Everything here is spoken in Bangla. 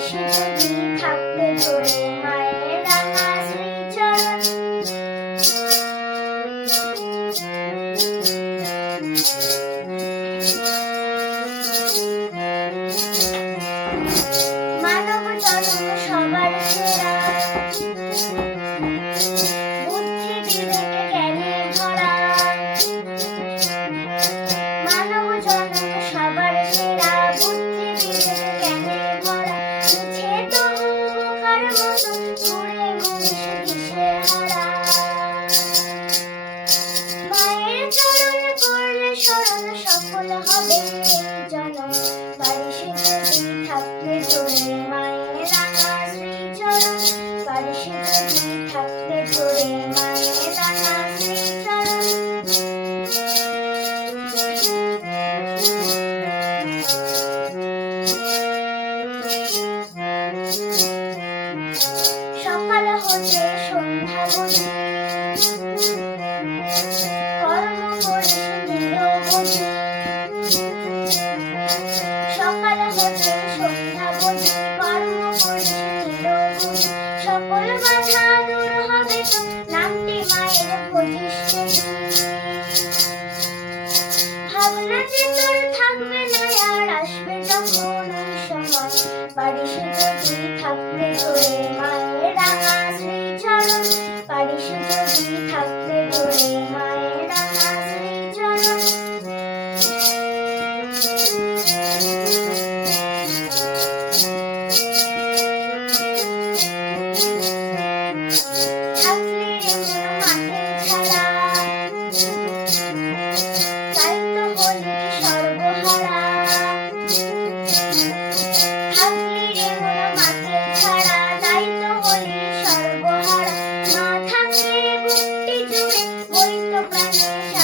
শ্রীচরণ যদি থাকবে তোরে হবে বারিশে যদি থাকবে তোরে মায়ের রাঙা শ্রীচরণ বারিশে যদি থাকবে তোরে মায়ের রাঙা শ্রীচরণ সকাল হতে সন্ধ্যা সকল বাধা দূর হবে নামটি মায়ের ভজিষ্ঠে ভাবনা যে তোর থাকবে না, আর আসবে যখন ওই সময়। বাড়ি সে যদি থাকবে তোরে মায়ের রাঙা